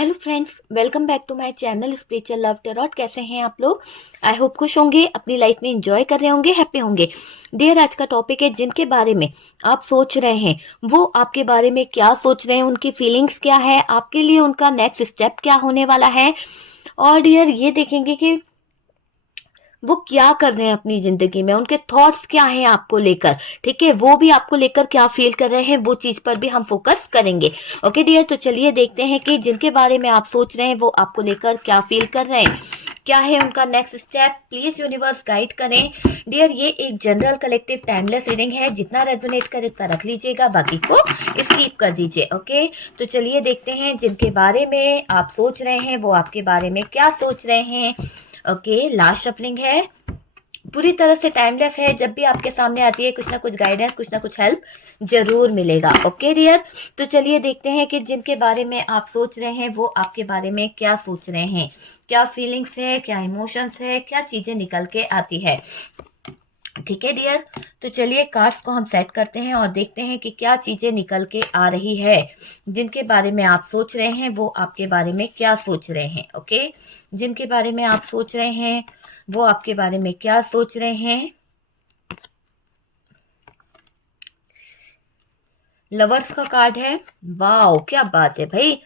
Hello friends, welcome back to my channel spiritual love tarot. कैसे हैं आप लोग? आई होप खुश होंगे, अपनी लाइफ में एंजॉय कर रहे होंगे, हैप्पी होंगे। डियर, आज का टॉपिक है जिनके बारे में आप सोच रहे हैं वो आपके बारे में क्या सोच रहे हैं, उनकी फीलिंग्स क्या है, आपके लिए उनका नेक्स्ट स्टेप क्या होने वाला है। और डियर, ये देखेंगे कि वो क्या कर रहे हैं अपनी जिंदगी में, उनके थॉट्स क्या हैं आपको लेकर। ठीक है, वो भी आपको लेकर क्या फील कर रहे हैं, वो चीज पर भी हम फोकस करेंगे। ओके डियर, तो चलिए देखते हैं कि जिनके बारे में आप सोच रहे हैं वो आपको लेकर क्या फील कर रहे हैं, क्या है उनका next step. Please universe guide करें। डियर, ये एक जनरल कलेक्टिव टाइमलेस रीडिंग है, जितना रेजोनेट करे उतना रख लीजिएगा, बाकी को स्किप कर दीजिए। ओके, तो चलिए देखते हैं जिनके बारे में आप सोच रहे हैं वो आपके बारे में क्या सोच रहे हैं। ओके, लास्ट शफलिंग है, पूरी तरह से टाइमलेस है। जब भी आपके सामने आती है कुछ ना कुछ गाइडेंस, कुछ ना कुछ हेल्प जरूर मिलेगा। ओके डियर, तो चलिए देखते हैं कि जिनके बारे में आप सोच रहे हैं वो आपके बारे में क्या सोच रहे हैं, क्या फीलिंग्स है, क्या इमोशंस है, क्या चीजें निकल के आती है। ठीक है डियर, तो चलिए कार्ड्स को हम सेट करते हैं और देखते हैं कि क्या चीजें निकल के आ रही है। जिनके बारे में आप सोच रहे हैं वो आपके बारे में क्या सोच रहे हैं। ओके, जिनके बारे में आप सोच रहे हैं वो आपके बारे में क्या सोच रहे हैं। लवर्स का कार्ड है। वाओ, क्या बात है भाई,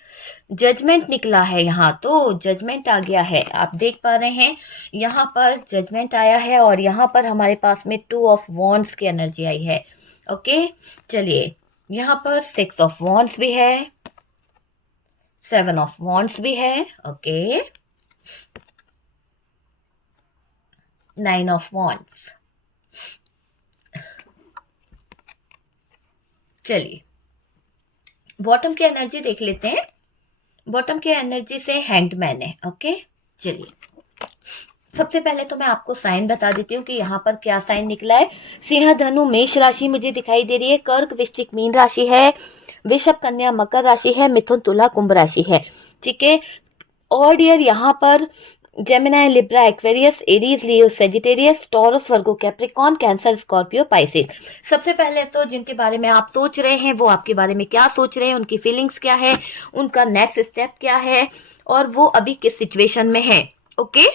जजमेंट निकला है। यहाँ तो जजमेंट आ गया है, आप देख पा रहे हैं यहाँ पर जजमेंट आया है और यहाँ पर हमारे पास में 2 ऑफ वॉन्ड्स की एनर्जी आई है। ओके, चलिए यहाँ पर 6 ऑफ वॉन्ड्स भी है, 7 ऑफ वॉन्ड्स भी है। Okay, 9 of wands. चलिए बॉटम की एनर्जी देख लेते हैं। बॉटम की एनर्जी से हैंग्ड मैन है। ओके, चलिए सबसे पहले तो मैं आपको साइन बता देती हूँ कि यहाँ पर क्या साइन निकला है। सिंह, धनु, मेष राशि मुझे दिखाई दे रही है। कर्क, वृश्चिक, मीन राशि है। वृषभ, कन्या, मकर राशि है। मिथुन, तुला, कुंभ राशि है। ठीक है, और डियर यहाँ पर जेमिनाई, लिब्रा, एक्वेरियस, एरीज, लियो, सेजिटेरियस, टॉरस, वर्गो, कैप्रिकॉन, कैंसर, स्कॉर्पियो, पाइसेस। सबसे पहले तो जिनके बारे में आप सोच रहे हैं वो आपके बारे में क्या सोच रहे हैं, उनकी फीलिंग्स क्या है, उनका नेक्स्ट स्टेप क्या है, और वो अभी किस सिचुएशन में है। ओके,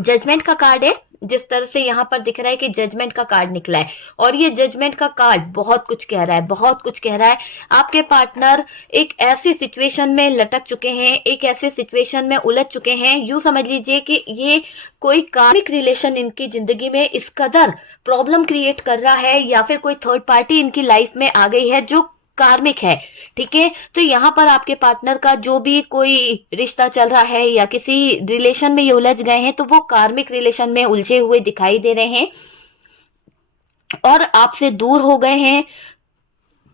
जजमेंट का कार्ड है। जिस तरह से यहाँ पर दिख रहा है कि जजमेंट का कार्ड निकला है, और ये जजमेंट का कार्ड बहुत कुछ कह रहा है, बहुत कुछ कह रहा है। आपके पार्टनर एक ऐसी सिचुएशन में लटक चुके हैं, एक ऐसे सिचुएशन में उलझ चुके हैं। यूं समझ लीजिए कि ये कोई कार्मिक रिलेशन इनकी जिंदगी में इस कदर प्रॉब्लम क्रिएट कर रहा है, या फिर कोई थर्ड पार्टी इनकी लाइफ में आ गई है जो कार्मिक है। ठीक है, तो यहाँ पर आपके पार्टनर का जो भी कोई रिश्ता चल रहा है या किसी रिलेशन में ये उलझ गए हैं, तो वो कार्मिक रिलेशन में उलझे हुए दिखाई दे रहे हैं और आपसे दूर हो गए हैं।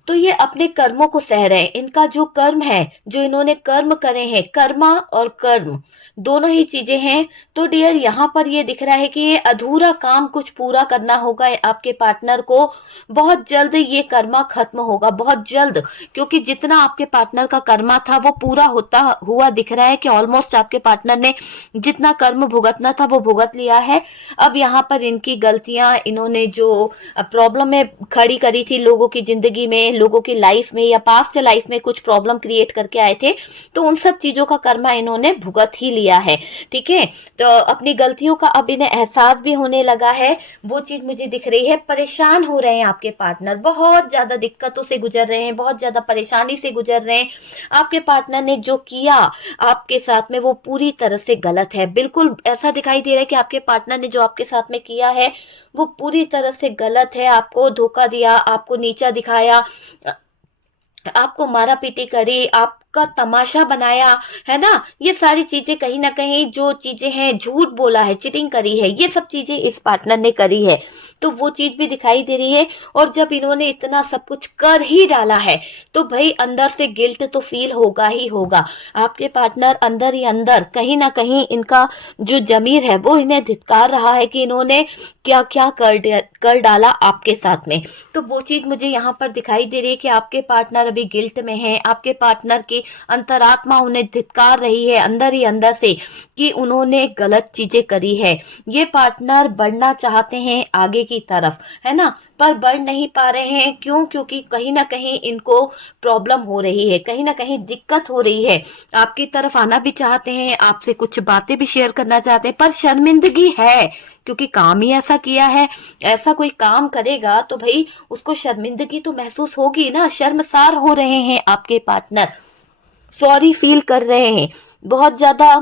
तो ये अपने कर्मों को सह रहे हैं। इनका जो कर्म है, जो इन्होंने कर्म करे हैं, कर्मा और कर्म दोनों ही चीजें हैं। तो डियर, यहाँ पर ये दिख रहा है कि ये अधूरा काम कुछ पूरा करना होगा आपके पार्टनर को। बहुत जल्द ये कर्मा खत्म होगा, बहुत जल्द, क्योंकि जितना आपके पार्टनर का कर्मा था वो पूरा होता हुआ दिख रहा है कि ऑलमोस्ट आपके पार्टनर ने जितना कर्म भुगतना था वो भुगत लिया है। अब यहाँ पर इनकी गलतियां, इन्होंने जो प्रॉब्लम में खड़ी करी थी लोगों की जिंदगी में, लोगों की लाइफ में, या पास्ट लाइफ में कुछ प्रॉब्लम क्रिएट करके आए थे, तो उन सब चीजों का कर्मा इन्होंने भुगत ही लिया है। ठीक है, तो अपनी गलतियों का अब इन्हें एहसास भी होने लगा है, वो चीज मुझे दिख रही है। परेशान हो रहे हैं आपके पार्टनर, बहुत ज्यादा दिक्कतों से गुजर रहे हैं, बहुत ज्यादा परेशानी से गुजर रहे हैं। आपके पार्टनर ने जो किया आपके साथ में वो पूरी तरह से गलत है। बिल्कुल ऐसा दिखाई दे रहा है कि आपके पार्टनर ने जो आपके साथ में किया है वो पूरी तरह से गलत है। आपको धोखा दिया, आपको नीचा दिखाया, आपको मारा पीटी करी, आपका तमाशा बनाया, है ना। ये सारी चीजें कहीं ना कहीं जो चीजें हैं, झूठ बोला है, चीटिंग करी है, ये सब चीजें इस पार्टनर ने करी है। तो वो चीज भी दिखाई दे रही है। और जब इन्होंने इतना सब कुछ कर ही डाला है तो भाई अंदर से गिल्ट तो फील होगा ही होगा। आपके पार्टनर अंदर ही अंदर कहीं ना कहीं इनका जो जमीर है वो इन्हें धिक्कार रहा है कि इन्होंने क्या क्या कर डाला आपके साथ में। तो वो चीज मुझे यहाँ पर दिखाई दे रही है कि आपके पार्टनर अभी गिल्ट में है, आपके पार्टनर की अंतरात्मा उन्हें धिक्कार रही है अंदर ही अंदर से कि उन्होंने गलत चीजें करी है। ये पार्टनर बढ़ना चाहते हैं आगे की तरफ, है ना, पर बढ़ नहीं पा रहे हैं। क्यों? क्योंकि कहीं ना कहीं इनको प्रॉब्लम हो रही है, कहीं ना कहीं दिक्कत हो रही है। आपकी तरफ आना भी चाहते हैं, आपसे कुछ बातें भी शेयर करना चाहते हैं, पर शर्मिंदगी है, क्योंकि काम ही ऐसा किया है। ऐसा कोई काम करेगा तो भाई उसको शर्मिंदगी तो महसूस होगी ना। शर्मसार हो रहे हैं आपके पार्टनर, सॉरी फील कर रहे हैं, बहुत ज्यादा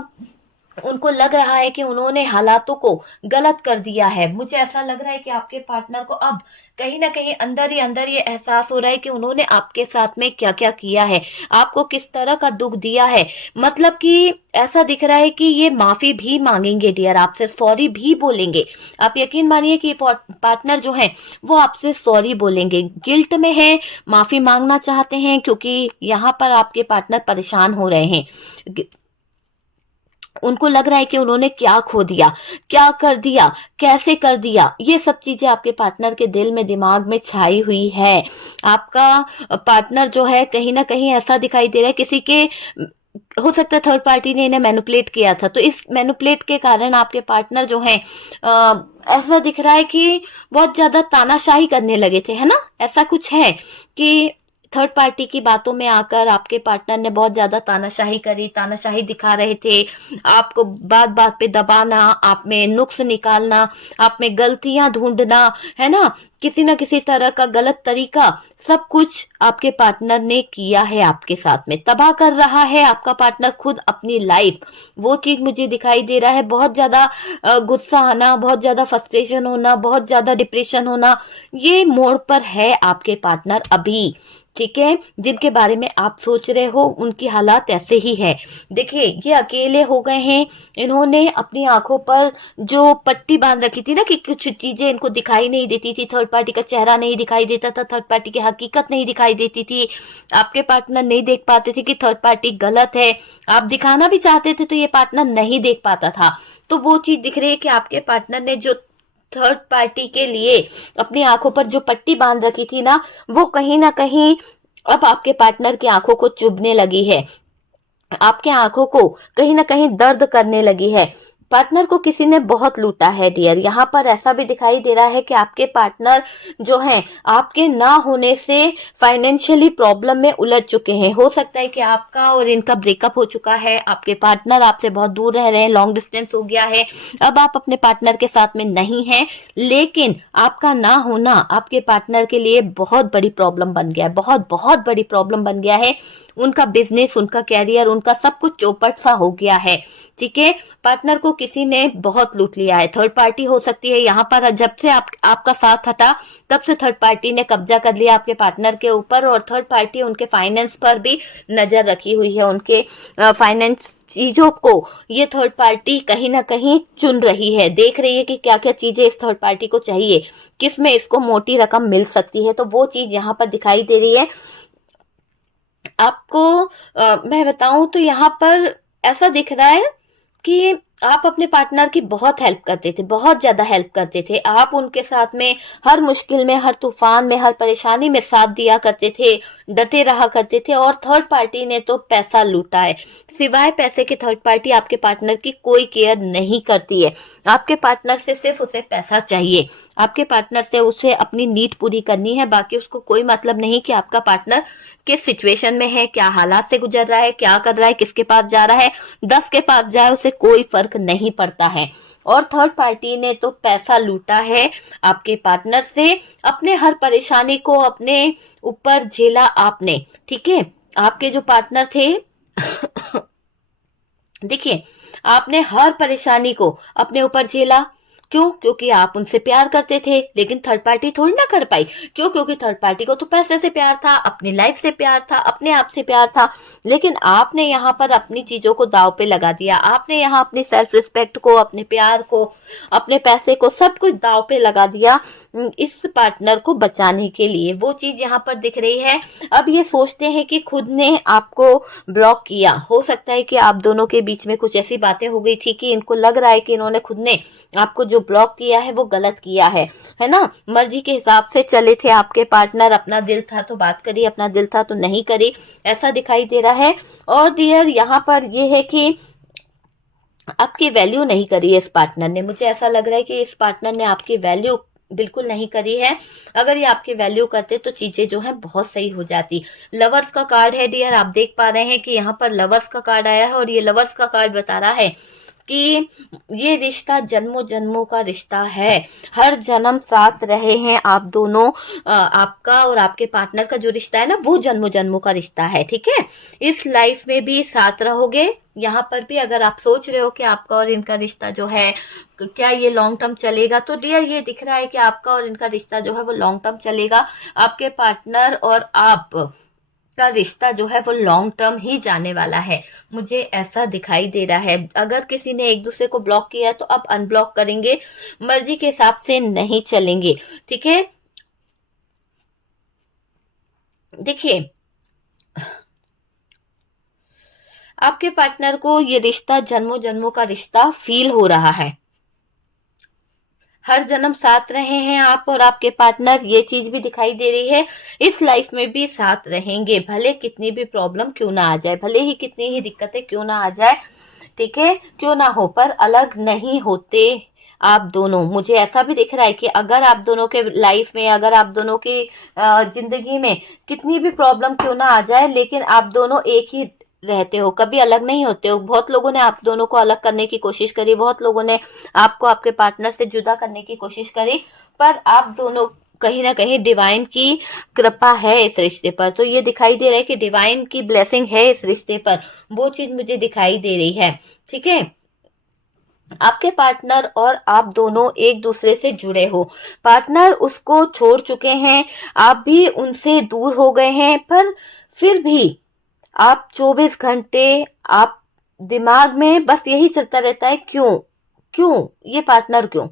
उनको लग रहा है कि उन्होंने हालातों को गलत कर दिया है। मुझे ऐसा लग रहा है कि आपके पार्टनर को अब कहीं ना कहीं अंदर ही अंदर ये एहसास हो रहा है कि उन्होंने आपके साथ में क्या क्या किया है, आपको किस तरह का दुख दिया है। मतलब कि ऐसा दिख रहा है कि ये माफी भी मांगेंगे डियर, आपसे सॉरी भी बोलेंगे। आप यकीन मानिए कि पार्टनर जो है वो आपसे सॉरी बोलेंगे, गिल्ट में है, माफी मांगना चाहते हैं, क्योंकि यहाँ पर आपके पार्टनर परेशान हो रहे हैं। उनको लग रहा है कि उन्होंने क्या खो दिया, क्या कर दिया, कैसे कर दिया। ये सब चीजें आपके पार्टनर के दिल में दिमाग में छाई हुई है। आपका पार्टनर जो है कहीं ना कहीं ऐसा दिखाई दे रहा है किसी के, हो सकता है थर्ड पार्टी ने इन्हें मैनिपुलेट किया था, तो इस मैनिपुलेट के कारण आपके पार्टनर जो है ऐसा दिख रहा है कि बहुत ज्यादा तानाशाही करने लगे थे, है ना। ऐसा कुछ है कि थर्ड पार्टी की बातों में आकर आपके पार्टनर ने बहुत ज्यादा तानाशाही करी, तानाशाही दिखा रहे थे, आपको बात बात पे दबाना, आप में नुक्स निकालना, आप में गलतियां ढूंढना, है ना, किसी ना किसी तरह का गलत तरीका, सब कुछ आपके पार्टनर ने किया है आपके साथ में। तबाह कर रहा है आपका पार्टनर खुद अपनी लाइफ, वो चीज मुझे दिखाई दे रहा है। बहुत ज्यादा गुस्सा आना, बहुत ज्यादा फ्रस्ट्रेशन होना, बहुत ज्यादा डिप्रेशन होना, ये मोड़ पर है आपके पार्टनर अभी, ठीक है। जिनके बारे में आप सोच रहे हो उनकी हालात ऐसे ही है। देखिए ये अकेले हो गए हैं, इन्होंने अपनी आंखों पर जो पट्टी बांध रखी थी ना कि कुछ चीजें इनको दिखाई नहीं देती थी, थर्ड पार्टी का चेहरा नहीं दिखाई देता था, थर्ड पार्टी की हकीकत नहीं दिखाई देती थी, आपके पार्टनर नहीं देख पाते थे कि थर्ड पार्टी गलत है, आप दिखाना भी चाहते थे तो ये पार्टनर नहीं देख पाता था। तो वो चीज दिख रही है कि आपके पार्टनर ने जो थर्ड पार्टी के लिए अपनी आंखों पर जो पट्टी बांध रखी थी ना, वो कहीं ना कहीं अब आपके पार्टनर की आंखों को चुभने लगी है, आपके आंखों को कहीं ना कहीं दर्द करने लगी है। पार्टनर को किसी ने बहुत लूटा है डियर। यहाँ पर ऐसा भी दिखाई दे रहा है कि आपके पार्टनर जो हैं आपके ना होने से फाइनेंशियली प्रॉब्लम में उलझ चुके हैं। हो सकता है कि आपका और इनका ब्रेकअप हो चुका है, आपके पार्टनर आपसे बहुत दूर रह रहे हैं, लॉन्ग डिस्टेंस हो गया है, अब आप अपने पार्टनर के साथ में नहीं हैं, लेकिन आपका ना होना आपके पार्टनर के लिए बहुत बड़ी प्रॉब्लम बन गया है, बहुत बहुत बड़ी प्रॉब्लम बन गया है। उनका बिजनेस, उनका कैरियर, उनका सब कुछ चौपट सा हो गया है, ठीक है। पार्टनर को किसी ने बहुत लूट लिया है, थर्ड पार्टी हो सकती है यहाँ पर। जब से आपका साथ हटा तब से थर्ड पार्टी ने कब्जा कर लिया आपके पार्टनर के ऊपर, और थर्ड पार्टी उनके फाइनेंस पर भी नजर रखी हुई है, उनके फाइनेंस चीजों को ये थर्ड पार्टी कहीं ना कहीं चुन रही है, देख रही है कि क्या क्या चीजें इस थर्ड पार्टी को चाहिए, किस में इसको मोटी रकम मिल सकती है। तो वो चीज यहाँ पर दिखाई दे रही है आपको। मैं बताऊं तो यहाँ पर ऐसा दिख रहा है कि आप अपने पार्टनर की बहुत हेल्प करते थे, बहुत ज्यादा हेल्प करते थे। आप उनके साथ में हर मुश्किल में, हर तूफान में, हर परेशानी में साथ दिया करते थे, डटे रहा करते थे। और थर्ड पार्टी ने तो पैसा लूटा है, सिवाय पैसे के थर्ड पार्टी आपके पार्टनर की कोई केयर नहीं करती है। आपके पार्टनर से सिर्फ उसे पैसा चाहिए, आपके पार्टनर से उसे अपनी नीड पूरी करनी है, बाकी उसको कोई मतलब नहीं कि आपका पार्टनर किस सिचुएशन में है, क्या हालात से गुजर रहा है, क्या कर रहा है, किसके पास जा रहा है। 10 के पास जाए उसे कोई फर्क नहीं पड़ता है। और थर्ड पार्टी ने तो पैसा लूटा है आपके पार्टनर से, अपने हर परेशानी को अपने ऊपर झेला आपने, ठीक है। आपके जो पार्टनर थे देखिए आपने हर परेशानी को अपने ऊपर झेला, क्यों? क्योंकि आप उनसे प्यार करते थे, लेकिन थर्ड पार्टी थोड़ी ना कर पाई। क्यों? क्योंकि थर्ड पार्टी को तो पैसे से प्यार था, अपनी लाइफ से प्यार था, अपने आप से प्यार था। लेकिन आपने यहाँ पर अपनी चीजों को दाव पे लगा दिया, आपने यहाँ अपनी सेल्फ रिस्पेक्ट को, अपने प्यार को, अपने पैसे को, सब कुछ दाव पे लगा दिया इस पार्टनर को बचाने के लिए। वो चीज यहाँ पर दिख रही है। अब ये सोचते हैं कि खुद ने आपको ब्लॉक किया। हो सकता है कि आप दोनों के बीच में कुछ ऐसी बातें हो गई थी कि इनको लग रहा है कि इन्होंने खुद ने आपको जो ब्लॉक किया है वो गलत किया है ना। मर्जी के हिसाब से चले थे आपके पार्टनर, अपना दिल था तो बात करी, अपना दिल था तो नहीं करी, ऐसा दिखाई दे रहा है। और डियर यहाँ पर ये है कि आपकी वैल्यू नहीं करी है इस पार्टनर ने। मुझे ऐसा लग रहा है कि इस पार्टनर ने आपकी वैल्यू बिल्कुल नहीं करी है। अगर ये आपकी वैल्यू करते तो चीजें जो है बहुत सही हो जाती। लवर्स का कार्ड है डियर, आप देख पा रहे हैं कि यहाँ पर लवर्स का कार्ड आया है और ये लवर्स का कार्ड बता रहा है कि ये रिश्ता जन्मों जन्मों का रिश्ता है। हर जन्म साथ रहे हैं आप दोनों, आपका और आपके पार्टनर का जो रिश्ता है ना वो जन्मों जन्मों का रिश्ता है, ठीक है। इस लाइफ में भी साथ रहोगे। यहाँ पर भी अगर आप सोच रहे हो कि आपका और इनका रिश्ता जो है क्या ये लॉन्ग टर्म चलेगा, तो डियर ये दिख रहा है कि आपका और इनका रिश्ता जो है वो लॉन्ग टर्म चलेगा। आपके पार्टनर और आप का रिश्ता जो है वो लॉन्ग टर्म ही जाने वाला है, मुझे ऐसा दिखाई दे रहा है। अगर किसी ने एक दूसरे को ब्लॉक किया है तो अब अनब्लॉक करेंगे, मर्जी के हिसाब से नहीं चलेंगे, ठीक है। देखिए आपके पार्टनर को ये रिश्ता जन्मों जन्मों का रिश्ता फील हो रहा है। हर जन्म साथ रहे हैं आप और आपके पार्टनर, ये चीज भी दिखाई दे रही है। इस लाइफ में भी साथ रहेंगे, भले कितनी भी प्रॉब्लम क्यों ना आ जाए, भले ही कितनी ही दिक्कतें क्यों ना आ जाए, ठीक है, क्यों ना हो, पर अलग नहीं होते आप दोनों। मुझे ऐसा भी दिख रहा है कि अगर आप दोनों के लाइफ में, अगर आप दोनों की जिंदगी में कितनी भी प्रॉब्लम क्यों ना आ जाए, लेकिन आप दोनों एक ही रहते हो, कभी अलग नहीं होते हो। बहुत लोगों ने आप दोनों को अलग करने की कोशिश करी, बहुत लोगों ने आपको आपके पार्टनर से जुदा करने की कोशिश करी, पर आप दोनों कहीं ना कहीं डिवाइन की कृपा है इस रिश्ते पर। तो ये दिखाई दे रहा है कि डिवाइन की ब्लेसिंग है इस रिश्ते पर, वो चीज मुझे दिखाई दे रही है, ठीक है। आपके पार्टनर और आप दोनों एक दूसरे से जुड़े हो, पार्टनर उसको छोड़ चुके हैं, आप भी उनसे दूर हो गए हैं, पर फिर भी आप 24 घंटे आप दिमाग में बस यही चलता रहता है, क्यों क्यों ये पार्टनर, क्यों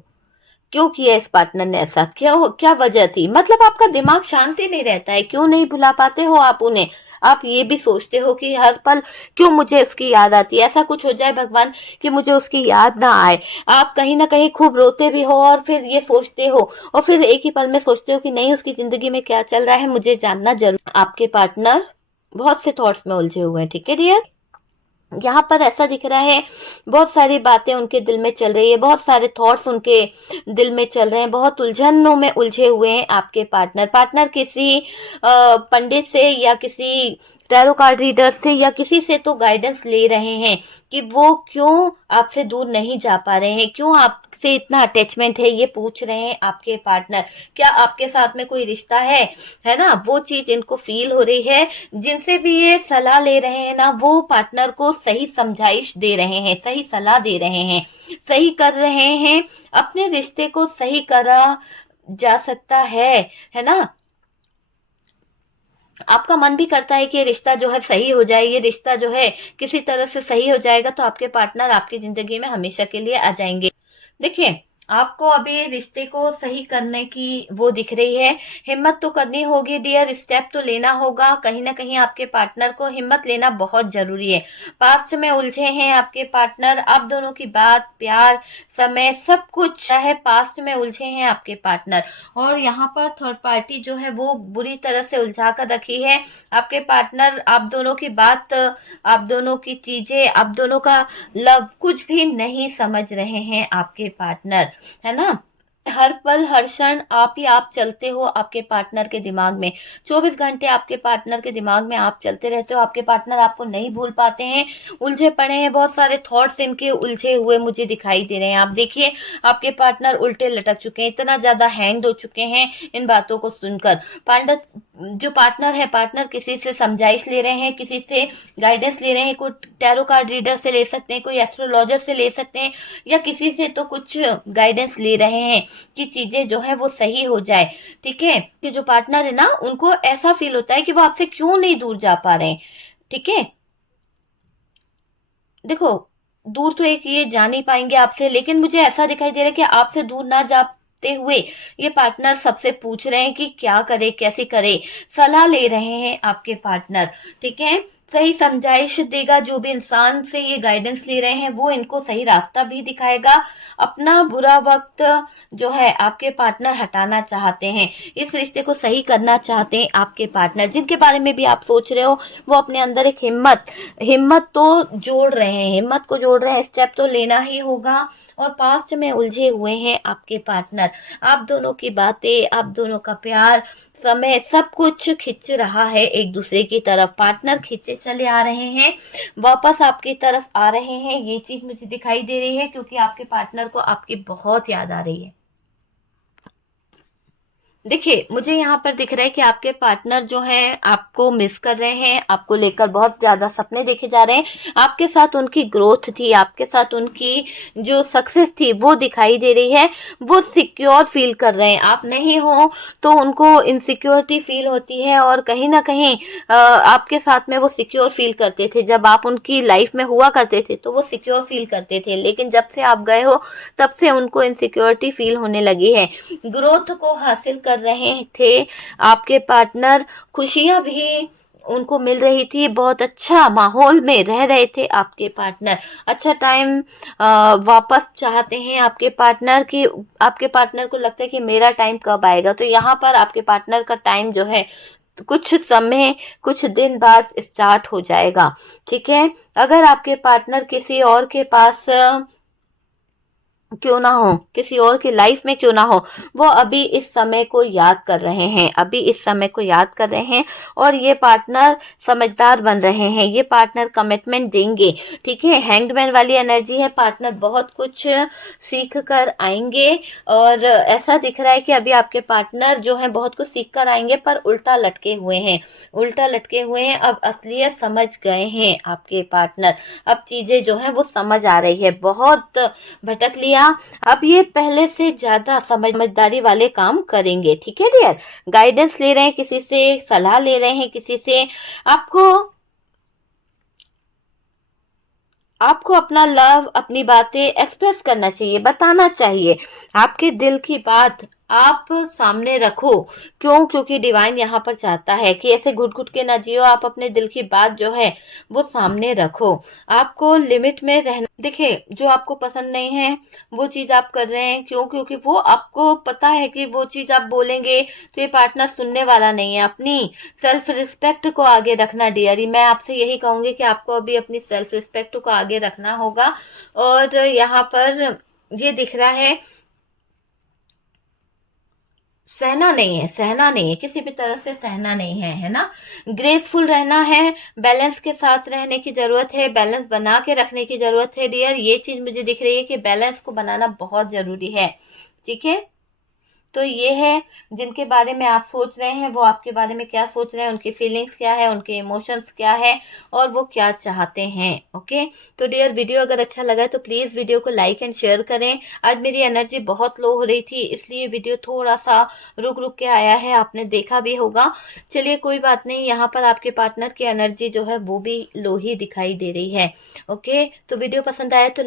क्यों किया इस पार्टनर ने ऐसा, क्या वजह थी। मतलब आपका दिमाग शांति नहीं रहता है, क्यों नहीं भुला पाते हो आप उन्हें। आप ये भी सोचते हो कि हर पल क्यों मुझे उसकी याद आती है, ऐसा कुछ हो जाए भगवान कि मुझे उसकी याद ना आए। आप कहीं ना कहीं खूब रोते भी हो और फिर ये सोचते हो, और फिर एक ही पल में सोचते हो कि नहीं, उसकी जिंदगी में क्या चल रहा है मुझे जानना जरूर। आपके पार्टनर बहुत से थॉट्स में उलझे हुए हैं, ठीक है डियर। यहाँ पर ऐसा दिख रहा है बहुत सारी बातें उनके दिल में चल रही है, बहुत सारे थॉट्स उनके दिल में चल रहे हैं, बहुत उलझनों में उलझे हुए हैं आपके पार्टनर किसी पंडित से या किसी टैरो कार्ड रीडर से या किसी से तो गाइडेंस ले रहे हैं कि वो क्यों आपसे दूर नहीं जा पा रहे हैं, क्यों आपसे इतना अटैचमेंट है, ये पूछ रहे हैं आपके पार्टनर। क्या आपके साथ में कोई रिश्ता है ना, वो चीज इनको फील हो रही है। जिनसे भी ये सलाह ले रहे हैं ना, वो पार्टनर को सही समझाइश दे रहे हैं, सही सलाह दे रहे हैं, सही कर रहे हैं, अपने रिश्ते को सही करा जा सकता है ना। आपका मन भी करता है कि ये रिश्ता जो है सही हो जाए, ये रिश्ता जो है किसी तरह से सही हो जाएगा तो आपके पार्टनर आपकी जिंदगी में हमेशा के लिए आ जाएंगे। देखिए आपको अभी रिश्ते को सही करने की वो दिख रही है, हिम्मत तो करनी होगी डियर, स्टेप तो लेना होगा। कहीं ना कहीं आपके पार्टनर को हिम्मत लेना बहुत जरूरी है। पास्ट में उलझे हैं आपके पार्टनर, आप दोनों की बात, प्यार, समय सब कुछ है, पास्ट में उलझे हैं आपके पार्टनर। और यहाँ पर थर्ड पार्टी जो है वो बुरी तरह से उलझा कर रखी है आपके पार्टनर। आप दोनों की बात, आप दोनों की चीजें, आप दोनों का लव कुछ भी नहीं समझ रहे हैं आपके पार्टनर, है ना। हर पल हर क्षण आप ही आप चलते हो आपके पार्टनर के दिमाग में, 24 घंटे आपके पार्टनर के दिमाग में आप चलते रहते हो। आपके पार्टनर आपको नहीं भूल पाते हैं, उलझे पड़े हैं, बहुत सारे थॉट्स इनके उलझे हुए मुझे दिखाई दे रहे हैं। आप देखिए आपके पार्टनर उल्टे लटक चुके हैं, इतना ज्यादा हैंग हो चुके हैं इन बातों को सुनकर। जो पार्टनर है, पार्टनर किसी से समझाइश ले रहे हैं, किसी से गाइडेंस ले रहे हैं, कोई टैरो कार्ड रीडर से ले सकते हैं, कोई एस्ट्रोलॉजर से ले सकते हैं, या किसी से तो कुछ गाइडेंस ले रहे हैं कि चीजें जो है वो सही हो जाए, ठीक है। कि जो पार्टनर है ना, उनको ऐसा फील होता है कि वो आपसे क्यों नहीं दूर जा पा रहे हैं, ठीक है। देखो दूर तो एक ये जा नहीं पाएंगे आपसे, लेकिन मुझे ऐसा दिखाई दे रहा है कि आपसे दूर ना जाते हुए ये पार्टनर सबसे पूछ रहे हैं कि क्या करे, कैसे करे, सलाह ले रहे हैं आपके पार्टनर, ठीक है। सही समझाइश देगा। जो भी इंसान से ये गाइडेंस ले रहे हैं वो इनको सही रास्ता भी दिखाएगा। अपना बुरा वक्त जो है आपके पार्टनर हटाना चाहते हैं, इस रिश्ते को सही करना चाहते हैं आपके पार्टनर। जिनके बारे में भी आप सोच रहे हो वो अपने अंदर एक हिम्मत तो जोड़ रहे हैं, हिम्मत को जोड़ रहे हैं, स्टेप तो लेना ही होगा। और पास्ट में उलझे हुए हैं आपके पार्टनर। आप दोनों की बातें, आप दोनों का प्यार, समय, सब कुछ खिंच रहा है एक दूसरे की तरफ। पार्टनर खींचे चले आ रहे हैं, वापस आपकी तरफ आ रहे हैं, ये चीज मुझे दिखाई दे रही है, क्योंकि आपके पार्टनर को आपकी बहुत याद आ रही है। देखिए, मुझे यहाँ पर दिख रहा है कि आपके पार्टनर जो हैं आपको मिस कर रहे हैं, आपको लेकर बहुत ज्यादा सपने देखे जा रहे हैं। आपके साथ उनकी ग्रोथ थी, आपके साथ उनकी जो सक्सेस थी वो दिखाई दे रही है। वो सिक्योर फील कर रहे हैं, आप नहीं हो तो उनको इनसिक्योरिटी फील होती है। और कहीं ना कहीं आपके साथ में वो सिक्योर फील करते थे। जब आप उनकी लाइफ में हुआ करते थे तो वो सिक्योर फील करते थे, लेकिन जब से आप गए हो तब से उनको इनसिक्योरिटी फील होने लगी है। ग्रोथ को हासिल कर रहे थे आपके पार्टनर, खुशियां भी उनको मिल रही थी, बहुत अच्छा माहौल में रह रहे थे आपके पार्टनर। अच्छा टाइम वापस चाहते हैं आपके पार्टनर की। आपके पार्टनर को लगता है कि मेरा टाइम कब आएगा। तो यहाँ पर आपके पार्टनर का टाइम जो है कुछ समय, कुछ दिन बाद स्टार्ट हो जाएगा। ठीक है, अगर आपके पार्टनर किसी और के पास क्यों ना हो, किसी और की लाइफ में क्यों ना हो, वो अभी इस समय को याद कर रहे हैं, अभी इस समय को याद कर रहे हैं। और ये पार्टनर समझदार बन रहे हैं, ये पार्टनर कमिटमेंट देंगे। ठीक है, हैंगमैन वाली एनर्जी है, पार्टनर बहुत कुछ सीख कर आएंगे। और ऐसा दिख रहा है कि अभी आपके पार्टनर जो है बहुत कुछ सीख कर आएंगे, पर उल्टा लटके हुए हैं, उल्टा लटके हुए हैं। अब असलियत समझ गए हैं आपके पार्टनर, अब चीजें जो है वो समझ आ रही है। बहुत भटक लिया, अब ये पहले से ज्यादा समझदारी वाले काम करेंगे। ठीक है डियर, गाइडेंस ले रहे हैं किसी से, सलाह ले रहे हैं किसी से। आपको आपको अपना लव, अपनी बातें एक्सप्रेस करना चाहिए, बताना चाहिए। आपके दिल की बात आप सामने रखो। क्यों? क्योंकि डिवाइन यहाँ पर चाहता है कि ऐसे घुट घुट के ना जियो, आप अपने दिल की बात जो है वो सामने रखो। आपको लिमिट में रहना। देखिए, जो आपको पसंद नहीं है वो चीज आप कर रहे हैं, क्यों? क्योंकि वो आपको पता है कि वो चीज आप बोलेंगे तो ये पार्टनर सुनने वाला नहीं है। अपनी सेल्फ रिस्पेक्ट को आगे रखना डियरी, मैं आपसे यही कहूंगी कि आपको अभी अपनी सेल्फ रिस्पेक्ट को आगे रखना होगा। और यहाँ पर ये दिख रहा है सहना नहीं है, सहना नहीं है, किसी भी तरह से सहना नहीं है, है ना। ग्रेसफुल रहना है, बैलेंस के साथ रहने की जरूरत है, बैलेंस बना के रखने की जरूरत है डियर। ये चीज मुझे दिख रही है कि बैलेंस को बनाना बहुत जरूरी है। ठीक है, तो ये है जिनके बारे में आप सोच रहे हैं, वो आपके बारे में क्या सोच रहे हैं, उनकी फीलिंग्स क्या है, उनके इमोशंस क्या है, और वो क्या चाहते हैं। ओके, तो डियर वीडियो अगर अच्छा लगा तो प्लीज वीडियो को लाइक एंड शेयर करें। आज मेरी एनर्जी बहुत लो हो रही थी, इसलिए वीडियो थोड़ा सा रुक रुक के आया है, आपने देखा भी होगा। चलिए कोई बात नहीं, यहाँ पर आपके पार्टनर की एनर्जी जो है वो भी लो ही दिखाई दे रही है। ओके, तो वीडियो पसंद आया तो